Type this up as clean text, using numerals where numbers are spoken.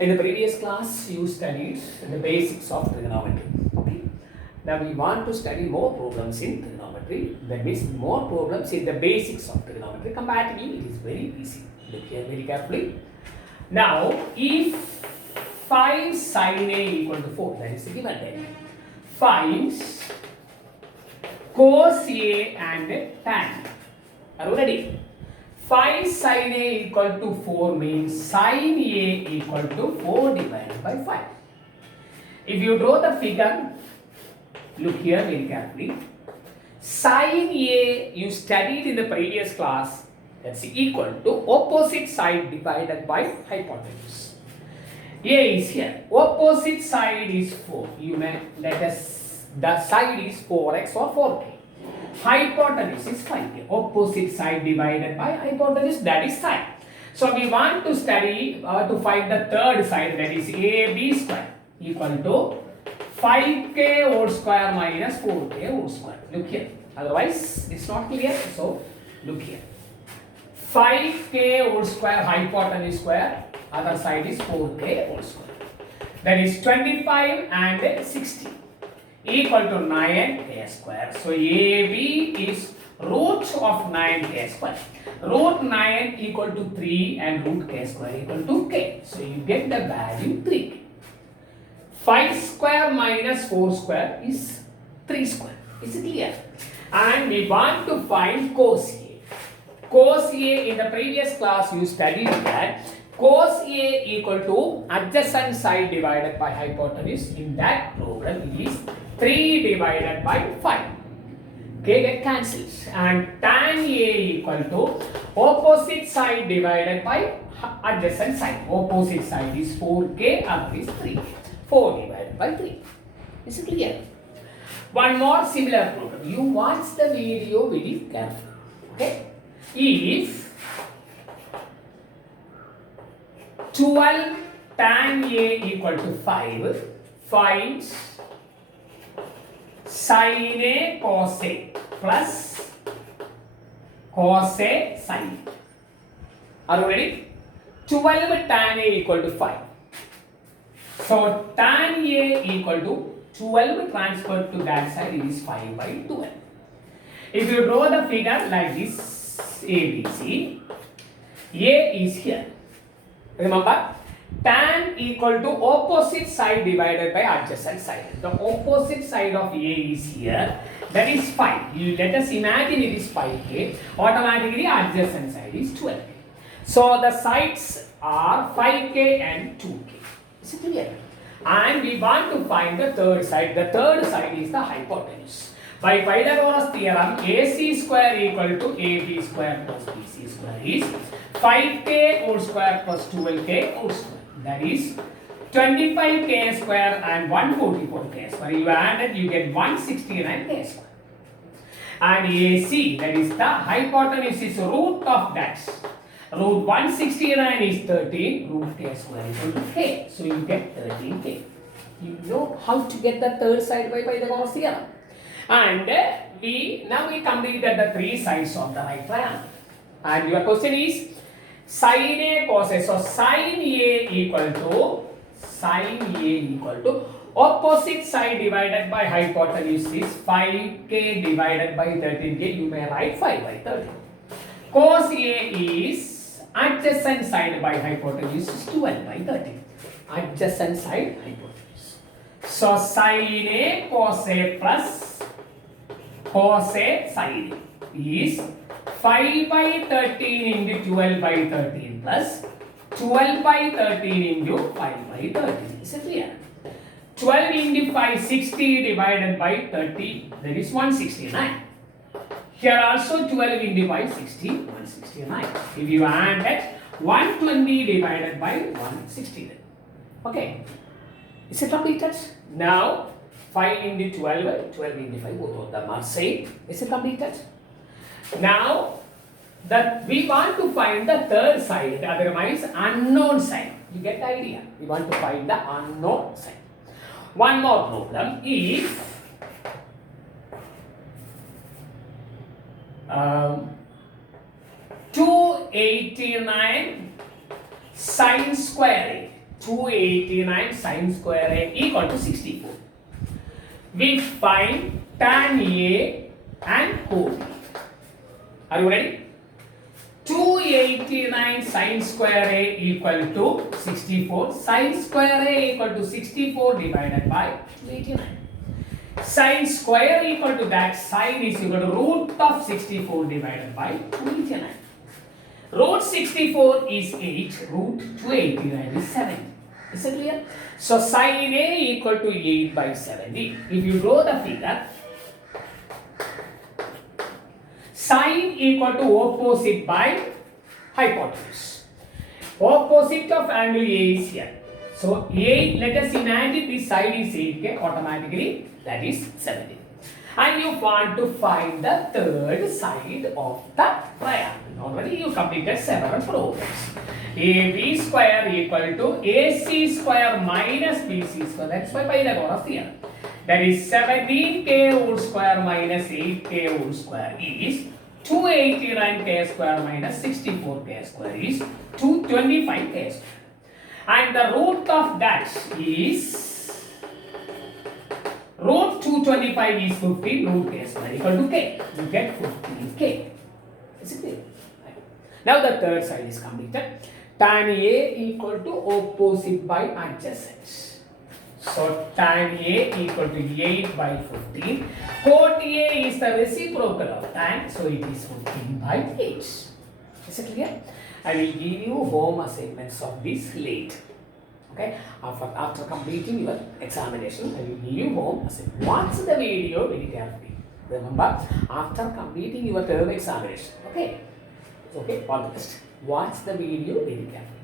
In the previous class, you studied the basics of trigonometry. Okay. Now we want to study more problems in trigonometry. That means more problems in the basics of trigonometry. Comparatively, it is very easy. Look here very carefully. Now, if 5 sin A equal to 4, that is the given data. Find cos A and tan. Are you ready? 5 sin A equal to 4 means sin A equal to 4 divided by 5. If you draw the figure, look here very carefully. Sin A you studied in the previous class, that's equal to opposite side divided by hypotenuse. A is here. Opposite side is 4. You may let us, the side is 4x or 4k. Hypotenuse is 5k. Opposite side divided by hypotenuse, that is side. So we want to study to find the third side, that is AB square equal to 5k whole square minus 4k whole square. Look here. Otherwise, it's not clear. So look here. 5k whole square hypotenuse square. Other side is 4k whole square. That is 25 and 60 equal to 9k square. So AB is root of 9k square. Root 9 equal to 3 and root k square equal to k. So you get the value 3k. 5 square minus 4 square is 3 square. Is it clear? And we want to find cos A. Cos A in the previous class you studied that cos A equal to adjacent side divided by hypotenuse. In that program it is 3 divided by 5. Okay, get cancelled. And tan A equal to opposite side divided by adjacent side. Opposite side is 4k, other is 3. 4 divided by 3. Is it clear? One more similar program. You watch the video very carefully. Okay? If 12 tan A equal to 5, find sin A cos A plus cos A sin A. Are you ready? 12 tan A equal to 5. So tan A equal to 12 transferred to that side is 5 by 12. If you draw the figure like this, ABC, A is here. Remember, tan equal to opposite side divided by adjacent side. The opposite side of A is here. That is 5. You let us imagine it is 5k. Automatically adjacent side is 12k. So the sides are 5k and 2k. Is it clear? And we want to find the third side. The third side is the hypotenuse. By Pythagoras theorem, AC square equal to AB square plus BC square is 5k whole square plus 12k whole square. That is 25k square and 144k square. You add it, you get 169k square. And AC, that is the hypotenuse, is root of that. Root 169 is 13, root k square equal to k. So you get 13k. You know how to get the third side by Pythagoras theorem. And now we completed the three sides of the right triangle. And your question is sin A cos A. So sin A equal to opposite side divided by hypotenuse is 5k divided by 13k. You may write 5 by 13. Cos A is adjacent side by hypotenuse is 12 by 13. Adjacent side hypotenuse. So sin A cos A plus cos A sin A is 5 by 13 into 12 by 13 plus 12 by 13 into 5 by 13. Is it clear? 12 into 5, 60 divided by 30, that is 169. Here also 12 into 5, 60, 169. If you add that, 120 divided by 169. Okay. Is it completed? Now, 5 into 12, 12 into 5, both of them are same. Is it completed? Now, that we want to find the third side, otherwise unknown side. You get the idea? We want to find the unknown side. One more problem. If 289 sine square A. 289 sin square A equal to 64. We find tan A and OB. Are you ready? 289 sin square A equal to 64. Sin square A equal to 64 divided by 289. Sin square equal to that, sin is equal to root of 64 divided by 289. Root 64 is 8, root 289 is 70. Is it clear? So sin A equal to 8 by 70. If you draw the figure, sin equal to opposite by hypotenuse. Opposite of angle A is here. So A, let us imagine this side is 8, automatically that is 70. And you want to find the third side of the triangle. Already you completed several problems. AB square equal to AC square minus BC square. That's why Pythagoras theorem. That is 17k whole square minus 8k whole square is 289k square minus 64k square is 225k square. And the root of that is root 225 is 15, root k square equal to k. You get 15k. Is it clear? Right. Now the third side is completed. Tan A equal to opposite by adjacent. So tan A equal to 8 by 15. Cot A is the reciprocal of tan, so it is 15 by 8. Is it clear? I will give you home assignments of this later. Okay, after completing your examination, I will give you home assignment. Watch the video very carefully. Remember, after completing your term examination. Okay, all the best. Watch the video very carefully.